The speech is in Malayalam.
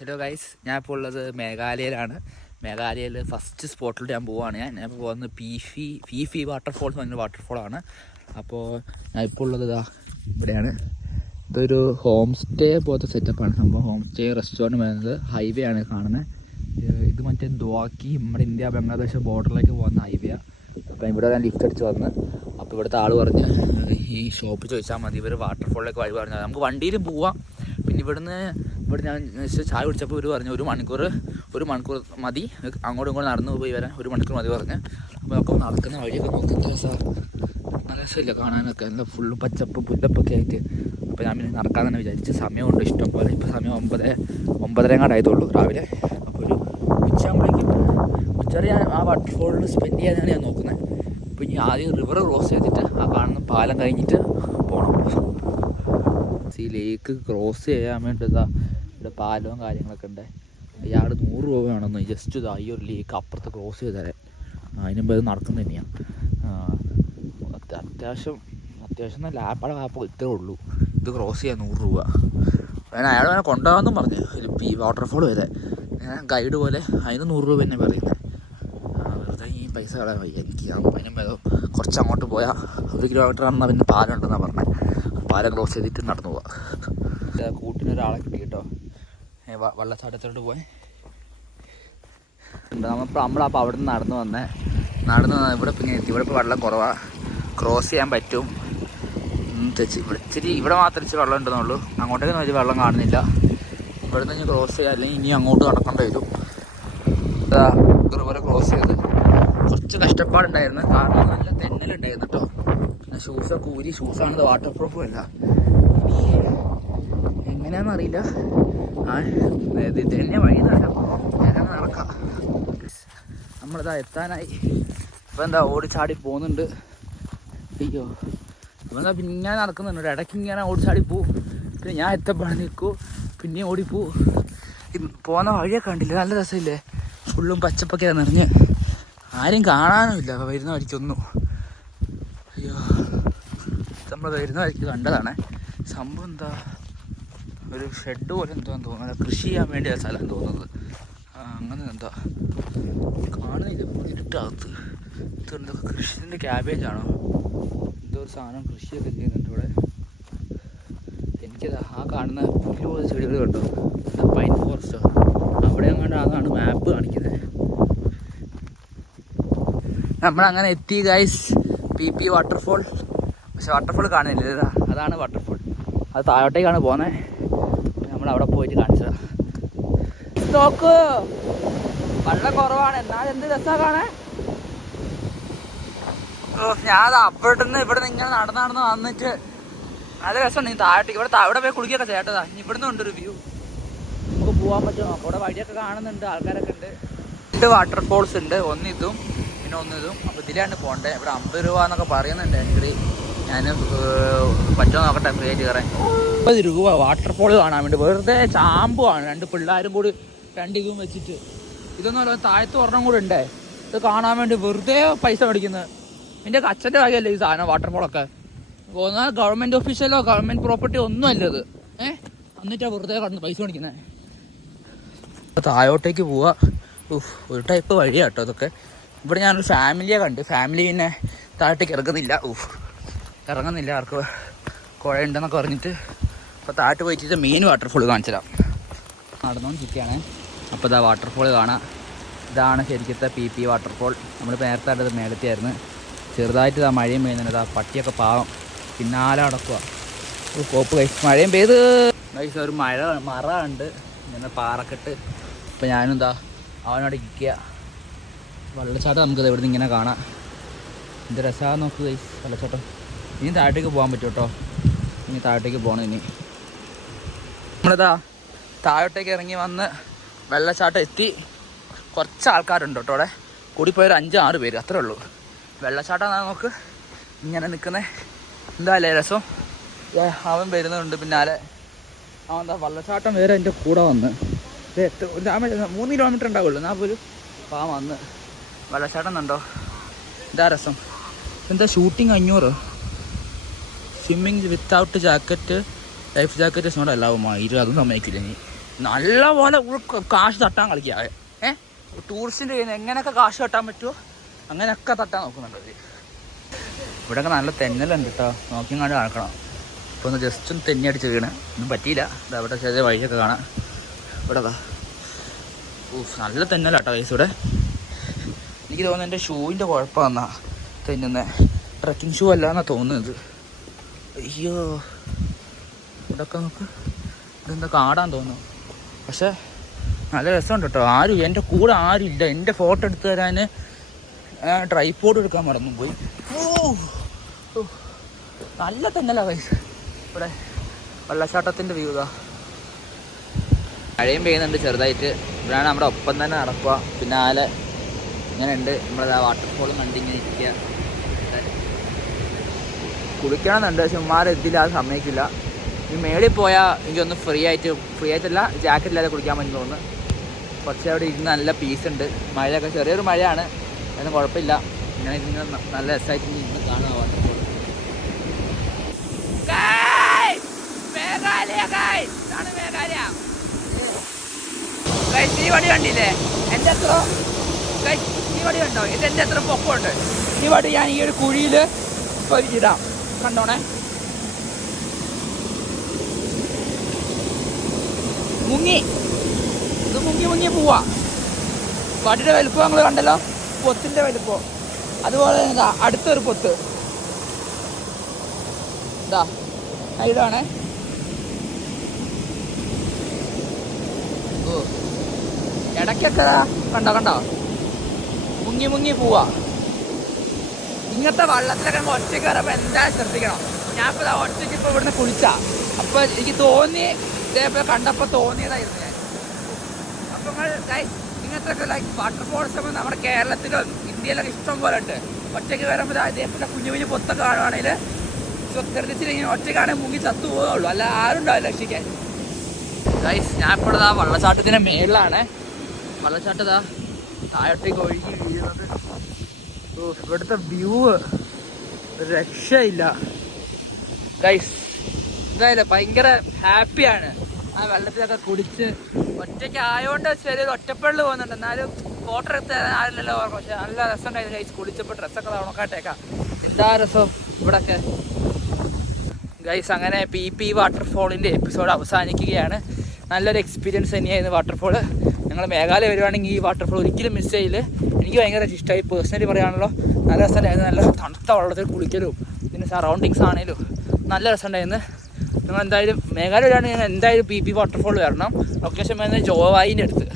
ഹലോ ഗൈസ്, ഞാൻ ഇപ്പോൾ ഉള്ളത് മേഘാലയയിലാണ്. മേഘാലയയിൽ ഫസ്റ്റ് സ്പോട്ടിൽ ഞാൻ പോവുകയാണ്. ഞാനിപ്പോൾ പോകുന്നത് ഫീഫി വാട്ടർഫോൾസ് എന്നൊരു വാട്ടർഫോളാണ്. അപ്പോൾ ഞാൻ ഇപ്പോൾ ഉള്ളത് ഇവിടെയാണ്. ഇതൊരു ഹോം സ്റ്റേ പോലത്തെ സെറ്റപ്പാണ് സംഭവം. ഹോം സ്റ്റേ റെസ്റ്റോറൻറ്റ് വരുന്നത് ഹൈവേ ആണ് കാണുന്നത്. ഇത് മറ്റേ ദ്വാക്കി നമ്മുടെ ഇന്ത്യ ബംഗ്ലാദേശ് ബോർഡറിലേക്ക് പോകുന്ന ഹൈവേയാണ്. അപ്പം ഇവിടെ ഞാൻ ലിഫ്റ്റ് അടിച്ച് വന്ന് അപ്പോൾ ഇവിടുത്തെ ആൾ പറഞ്ഞ് ഈ ഷോപ്പ് ചോദിച്ചാൽ മതി, ഇവർ വാട്ടർഫോളിലേക്ക് വഴി പറഞ്ഞാൽ നമുക്ക് വണ്ടിയിലും പോവാം. പിന്നെ ഇവിടെ ഞാൻ ചായ കുടിച്ചപ്പോൾ ഇവർ പറഞ്ഞു ഒരു മണിക്കൂർ മതി അങ്ങോട്ടും ഇങ്ങോട്ടും നടന്നു പോയി വരാൻ, 1 മണിക്കൂർ മതി പറഞ്ഞ്. അപ്പോൾ നമുക്ക് നടക്കുന്ന വഴിയൊക്കെ നോക്കി സാർ നല്ല രസമില്ല കാണാനൊക്കെ, നല്ല ഫുള്ള് പച്ചപ്പ് പുല്ലപ്പൊക്കെ ആയിട്ട്. അപ്പോൾ ഞാൻ പിന്നെ നടക്കാൻ തന്നെ വിചാരിച്ച്. സമയമുണ്ട് ഇഷ്ടം പോലെ. ഇപ്പോൾ സമയം 9:30 ആയതുള്ളൂ രാവിലെ. അപ്പോൾ ഒരു ഉച്ചവരെ ആ വാട്ടർഫോളിൽ സ്പെൻഡ് ചെയ്യാനാണ് ഞാൻ നോക്കുന്നത്. അപ്പോൾ ഇനി ആദ്യം റിവർ ക്രോസ് ചെയ്തിട്ട് ആ കാണുന്ന പാലം കഴിഞ്ഞിട്ട് പോകണം. ഈ ലേക്ക് ക്രോസ് ചെയ്യാൻ വേണ്ടി ഇവിടെ പാലവും കാര്യങ്ങളൊക്കെ ഉണ്ട്. അയാൾ 100 രൂപ വേണമെന്ന് ജസ്റ്റ് ഈ ഒരു ലേക്ക് അപ്പുറത്ത് ക്രോസ് ചെയ്താലേ. അതിന് മുമ്പ് അത് നടക്കുന്നത് തന്നെയാണ്. അത്യാവശ്യം നല്ല ആപ്പ് ഇത്രേ ഉള്ളൂ. ഇത് ക്രോസ് ചെയ്യാൻ 100 രൂപ. അയാൾ വേണേൽ കൊണ്ടുപോകാമെന്നും പറഞ്ഞു. ഈ വാട്ടർഫോൾ വരെ ഗൈഡ് പോലെ അതിന് 100 രൂപ തന്നെ പറയുന്നത്. വെറുതെ ഈ പൈസ കളയാൻ വയ്യ എനിക്ക്. അതിന് കുറച്ച് അങ്ങോട്ട് പോയാൽ 1 കിലോമീറ്റർ നടന്നാൽ പിന്നെ പാലം ഉണ്ടെന്നാണ് പറഞ്ഞത്. പാലം ക്രോസ് ചെയ്തിട്ട് നടന്നു പോവാം. കൂട്ടിനൊരാളെ കിട്ടി കേട്ടോ. വെള്ളച്ചാട്ടത്തോട്ട് പോയി നമ്മളപ്പോൾ അവിടെ നിന്ന് നടന്നു വന്ന് ഇവിടെ പിന്നെ എത്തി. ഇവിടെ ഇപ്പോൾ വെള്ളം കുറവാണ്, ക്രോസ് ചെയ്യാൻ പറ്റും. ഇവിടെ മാത്രം ഇച്ചിരി വെള്ളം ഉണ്ടെന്നുള്ളൂ. അങ്ങോട്ടേക്കൊന്നും വലിയ വെള്ളം കാണുന്നില്ല. ഇവിടെ നിന്ന് ക്രോസ് ചെയ്യാം, അല്ലെങ്കിൽ ഇനി അങ്ങോട്ട് നടക്കേണ്ടി വരും. റിവർ ക്രോസ് ചെയ്ത് കുറച്ച് കഷ്ടപ്പാടുണ്ടായിരുന്നു, കാരണം നല്ല തെന്നലുണ്ടായിരുന്നു കേട്ടോ. പിന്നെ ഷൂസൊക്കെ ഊരി, ഷൂസാണിത് വാട്ടർ പ്രൂഫും അല്ല. എങ്ങനെയാണെന്നറിയില്ല. ഇത് തന്നെ വഴി നടക്കാം. നമ്മളിതാ എത്താനായി. ഇപ്പം ഓടിച്ചാടി പോകുന്നുണ്ട്. അയ്യോ, അപ്പം പിന്നെ ഇങ്ങനെ നടക്കുന്നുണ്ട്. ഇടയ്ക്ക് ഇങ്ങനെ ഓടിച്ചാടി പോവും, പിന്നെ ഞാൻ എത്തപ്പെടാൻ നിൽക്കൂ, പിന്നെയും ഓടിപ്പോവും. പോകുന്ന വഴിയൊക്കെ കണ്ടില്ലേ, നല്ല രസമില്ലേ? ഫുള്ളും പച്ചപ്പൊക്കെ നിറഞ്ഞ് ആരും കാണാനുമില്ല വരുന്ന വഴിക്കൊന്നും. അയ്യോ, നമ്മൾ വരുന്ന വഴിക്ക് കണ്ടതാണ് സംഭവം. എന്താ ഒരു ഷെഡ് പോലെ എന്തോന്ന് തോന്നുന്നു, കൃഷി ചെയ്യാൻ വേണ്ടിയ സ്ഥലം തോന്നുന്നത്. അങ്ങനെ എന്താ കാണുന്നില്ല, ഇരുട്ടകത്ത്. ഇതൊക്കെ കൃഷിൻ്റെ ക്യാബേജാണോ എന്തോ ഒരു സാധനം കൃഷിയൊക്കെ ചെയ്യുന്നുണ്ട് ഇവിടെ. എനിക്കത് ആ കാണുന്ന പുല്ല് പോലെ ചെടികൾ കണ്ടോ, പൈൻ ഫോറസ്റ്റോ, അവിടെ അങ്ങോട്ട് അതാണ് മാപ്പ് കാണിക്കുന്നത്. നമ്മളങ്ങനെ എത്തി ഗൈസ്, പി വാട്ടർഫോൾ. പക്ഷെ വാട്ടർഫോൾ കാണുന്നില്ല, അതാണ് വാട്ടർഫോൾ. അത് താഴോട്ടേക്കാണ് പോകുന്നത്. നമ്മളവിടെ പോയിട്ട് കാണിച്ചതാ. നോക്ക്, വെള്ളം കുറവാണ്, എന്നാലും എന്ത് രസമാണ് കാണാൻ. ഞാൻ അപ്പോഴത്തുനിന്ന് ഇവിടെ നിന്ന് ഇങ്ങനെ നടന്ന് വന്നിട്ട് നല്ല രസമുണ്ട്. ഈ താഴോട്ടേക്ക് ഇവിടെ പോയി കുളിക്കൊക്കെ ചേട്ടതാ. ഇനി ഇവിടുന്ന് ഉണ്ടൊരു വ്യൂ, നമുക്ക് പോകാൻ പറ്റുമോ? അവിടെ വഴിയൊക്കെ കാണുന്നുണ്ട്, ആൾക്കാരൊക്കെ ഉണ്ട്. 2 വാട്ടർഫോൾസ് ഉണ്ട്, ഒന്നിതും പിന്നെ ഒന്നിതും. അപ്പോൾ ഇതിലാണ് പോകേണ്ടത്. ഇവിടെ 50 രൂപ എന്നൊക്കെ പറയുന്നുണ്ട്. എനിക്ക് ഞാൻ പറ്റുമോ നോക്കട്ടെ, ഫ്രീ ആയിട്ട് കയറാൻ. 50 രൂപ വാട്ടർഫോൾ കാണാൻ വേണ്ടി. വെറുതെ ചാമ്പുമാണ്. 2 പിള്ളേരും കൂടി 2 ഇതും വെച്ചിട്ട്. ഇതൊന്നും അല്ല, താഴത്ത് ഒരെണ്ണം കൂടി ഉണ്ടേ. ഇത് കാണാൻ വേണ്ടി വെറുതെ പൈസ മേടിക്കുന്നത്. എൻ്റെ അച്ഛൻ്റെ വകയല്ലേ ഈ സാധനം, വാട്ടർഫോളൊക്കെ. ഒന്നാൽ ഗവൺമെൻറ് ഓഫീഷ്യലോ ഗവൺമെൻറ് പ്രോപ്പർട്ടി ഒന്നും അല്ലത്. എന്നിട്ടാണ് വെറുതെ കടന്ന് പൈസ മേടിക്കുന്നത്. താഴോട്ടേക്ക് പോവുക. ഒരു ടൈപ്പ് വഴിയാണ് കേട്ടോ ഇതൊക്കെ. ഇവിടെ ഞാനൊരു ഫാമിലിയെ കണ്ട്. ഫാമിലി പിന്നെ താഴോട്ടേക്ക് ഇറങ്ങുന്നില്ല ആർക്ക് കുഴയുണ്ടെന്നൊക്കെ പറഞ്ഞിട്ട്. അപ്പോൾ താഴോട്ട് പോയിട്ട് മെയിൻ വാട്ടർഫോൾ കാണിച്ചു തരാം. നടന്നുകൊണ്ടിരിക്കുകയാണ്. അപ്പോൾ ഇതാ വാട്ടർഫോൾ കാണാം. ഇതാണ് ശരിക്കത്തെ പി വാട്ടർഫോൾ. നമ്മളിപ്പോൾ നേരത്തെ ആയിട്ടത് മേലത്തെയായിരുന്നു. ചെറുതായിട്ട് ഇതാ മഴയും പെയ്യുന്നുണ്ട്. ഇതാ പട്ടിയൊക്കെ പാവം പിന്നാലെ അടക്കുക. കോപ്പ് മഴയും പെയ്ത് ഒരു മറ ഉണ്ട് ഇങ്ങനെ പാറക്കെട്ട്. ഇപ്പോൾ ഞാനും എന്താ അവനോട് ഇരിക്കുക. വെള്ളച്ചാട്ടം നമുക്കത് ഇവിടെ നിന്ന് ഇങ്ങനെ കാണാം. എന്ത് രസമാണെന്ന് നോക്കുക ഗൈസ് വെള്ളച്ചാട്ടം. ഇനി താഴോട്ടേക്ക് പോകാൻ പറ്റും കേട്ടോ. ഇനി താഴോട്ടേക്ക് പോകണം. ഇനി നമ്മളിതാ താഴോട്ടേക്ക് ഇറങ്ങി വന്ന് വെള്ളച്ചാട്ടം എത്തി. കുറച്ച് ആൾക്കാരുണ്ട് കേട്ടോ അവിടെ. കൂടിപ്പോയൊരു 5-6 പേര് അത്രേ ഉള്ളൂ. വെള്ളച്ചാട്ടം നോക്ക് ഇങ്ങനെ നിൽക്കുന്നത്. എന്തായാലേ രസം. അവൻ വരുന്നുണ്ട് പിന്നാലെ. അവൻ എന്താ വെള്ളച്ചാട്ടം വേറെ എൻ്റെ കൂടെ വന്ന് 3 കിലോമീറ്റർ ഉണ്ടാവുള്ളൂ. എന്നാൽ പോലും അവൻ വന്ന് വെള്ളച്ചാട്ടം കണ്ടോ. എന്താ രസം. എന്താ shooting 500. Swimming without jacket, life jacket not അല്ലാവും. അതും സമ്മതിക്കില്ല. ഇനി നല്ല പോലെ കാശ് തട്ടാൻ കളിക്കുക. ടൂറിസ്റ്റിൻ്റെ കയ്യിൽ നിന്ന് എങ്ങനെയൊക്കെ കാശ് തട്ടാൻ പറ്റുമോ അങ്ങനെയൊക്കെ തട്ടാൻ നോക്കുന്നുണ്ട്. ഇവിടെയൊക്കെ നല്ല തെന്നലുണ്ട് കേട്ടോ, നോക്കിയും കണ്ട് നടക്കണം. ഇപ്പോൾ ഒന്ന് ജസ്റ്റ് ഒന്ന് തെന്നി അടിച്ച് വീണ്, ഒന്നും പറ്റിയില്ല. അവിടെ ചെറിയ വഴിയൊക്കെ കാണാം. ഇവിടെ നല്ല തെന്നലാട്ടോ വയസ്സ്. ഇവിടെ എനിക്ക് തോന്നുന്നു എൻ്റെ ഷൂവിൻ്റെ കുഴപ്പമെന്നാ തെന്നുന്നത്, ട്രക്കിംഗ് ഷൂ അല്ല എന്നാണ് തോന്നുന്നത്. അയ്യോ ഇവിടെയൊക്കെ നോക്ക്, ഇതെന്താ കാടാൻ തോന്നുന്നു. പക്ഷേ നല്ല രസമുണ്ട് കേട്ടോ. ആരും എൻ്റെ കൂടെ ആരും ഇല്ല. എൻ്റെ ഫോട്ടോ എടുത്ത് തരാൻ ട്രൈപോഡ് എടുക്കാൻ മറന്നു പോയി. നല്ല തന്നെയല്ല വയസ്സ്. ഇവിടെ വെള്ളച്ചാട്ടത്തിൻ്റെ വ്യൂ ഇതാ. മഴയും പെയ്യുന്നുണ്ട് ചെറുതായിട്ട്. ഇവിടെയാണ് നമ്മുടെ ഒപ്പം തന്നെ നടക്കുക. പിന്നാലെ ഇങ്ങനെ ഉണ്ട് നമ്മളത് വാട്ടർഫോളും കണ്ടിങ്ങനെ ഇരിക്കുക. കുളിക്കണമെന്നുണ്ട്, പക്ഷെ ഉമ്മാരെ ഇതില്ല, അത് സമ്മതിക്കില്ല. ഈ മേളിൽ പോയാൽ എനിക്കൊന്ന് ഫ്രീ ആയിട്ടല്ല ജാക്കറ്റ് ഇല്ലാതെ കുളിക്കാൻ പറ്റും തോന്നുന്നു. കുറച്ച് അവിടെ ഇരുന്ന് നല്ല പീസുണ്ട്. മഴയൊക്കെ ചെറിയൊരു മഴയാണ്, അതിന് കുഴപ്പമില്ല. ഇങ്ങനെ ഇരുന്ന് നല്ല രസമായിട്ട് ഇരുന്ന് കാണാൻ വാട്ടർഫോൾ. ഈ വടി കണ്ടില്ലേ എൻ്റെ എത്ര, ഈ വടി കണ്ടോ, ഇതെൻ്റെ എത്ര പൊക്കമുണ്ട്. ഈ വടി ഞാൻ ഈ ഒരു കുഴിയിൽ ഇപ്പോൾ ഇടാം, കണ്ടോണേ. ഇത് മുങ്ങി പോവാ. വടിയുടെ വലുപ്പം നിങ്ങൾ കണ്ടല്ലോ, പൊത്തിൻ്റെ വലുപ്പം. അതുപോലെ എന്താ അടുത്തൊരു പൊത്ത് ഇതാ ഇതാണ്. ഓ ഇടയ്ക്കൊക്കെ കണ്ടോ മുങ്ങി പോവാ. ഇങ്ങനത്തെ വെള്ളത്തിലൊക്കെ ഒറ്റയ്ക്ക് കയറുമ്പോൾ എന്തായാലും ശ്രദ്ധിക്കണം. ഞാൻ ഇപ്പോൾ ഒറ്റയ്ക്ക് ഇപ്പോൾ ഇവിടുന്ന് കുളിച്ചാ, അപ്പോൾ എനിക്ക് തോന്നി, ഇതേപോലെ കണ്ടപ്പോൾ തോന്നിയതായിരുന്നു ഞാൻ. അപ്പോൾ ഇങ്ങനത്തെ ഒക്കെ ലൈക്ക് വാട്ടർഫോൾസ് ഒക്കെ നമ്മുടെ കേരളത്തിലോ ഇന്ത്യയിലൊക്കെ ഇഷ്ടം പോലെ ഉണ്ട്. ഒറ്റയ്ക്ക് വരുമ്പോൾ ഇതേപോലെ കുഞ്ഞു പൊത്തൊക്കെ കാണുവാണെങ്കിൽ ശ്രദ്ധിച്ചില്ലെങ്കിൽ ഒറ്റയ്ക്കാണെങ്കിൽ മുങ്ങി ചത്തു പോകുകയുള്ളൂ, അല്ല ആരും ഉണ്ടാവില്ല രക്ഷിക്കാൻ. ഗൈസ് ഞാൻ ഇപ്പോൾ ഇതാ വെള്ളച്ചാട്ടത്തിൻ്റെ മേളിലാണ്. വെള്ളച്ചാട്ടം ഇതാ താഴോട്ടേക്ക് ഒഴുകി വീഴുന്നത്. ഇവിടുത്തെ വ്യൂ രക്ഷയില്ല ഗൈസ്. എന്തായാലും ഭയങ്കര ഹാപ്പിയാണ് ആ വെള്ളത്തിലൊക്കെ കുടിച്ച്. ഒറ്റയ്ക്ക് ആയതുകൊണ്ട് ചെറിയൊരു ഒറ്റപ്പെടൽ പോകുന്നുണ്ട്, എന്നാലും ഫോട്ടോ എടുത്ത് ആരില്ലല്ലോ. പക്ഷെ നല്ല രസം ഉണ്ടായിരുന്നു ഗൈസ്. കുളിച്ചപ്പോൾ ഡ്രസ്സൊക്കെ ഉണക്കാട്ടേക്കാം. എന്താ രസം ഇവിടെയൊക്കെ ഗൈസ്. അങ്ങനെ പി വാട്ടർഫോളിൻ്റെ എപ്പിസോഡ് അവസാനിക്കുകയാണ്. നല്ലൊരു എക്സ്പീരിയൻസ് തന്നെയായിരുന്നു വാട്ടർഫോള്. നിങ്ങൾ മേഘാലയ വരുവാണെങ്കിൽ ഈ വാട്ടർഫോൾ ഒരിക്കലും മിസ് ചെയ്യില്ല. എനിക്ക് ഭയങ്കര ഇഷ്ടമായി, പേഴ്സണലി പറയുകയാണല്ലോ. നല്ല രസമുണ്ടായിരുന്നു. നല്ല തണുത്ത വെള്ളത്തിൽ കുളിക്കലും പിന്നെ സറൗണ്ടിങ്സ് ആണെങ്കിലും നല്ല രസമുണ്ടായിരുന്നു. നിങ്ങൾ എന്തായാലും മേഘാലയ വരുവാണെങ്കിൽ നിങ്ങൾ എന്തായാലും പി വാട്ടർഫോൾ വരണം. ലൊക്കേഷൻ വരുന്നത് ജോവായിൻ്റെ അടുത്ത്.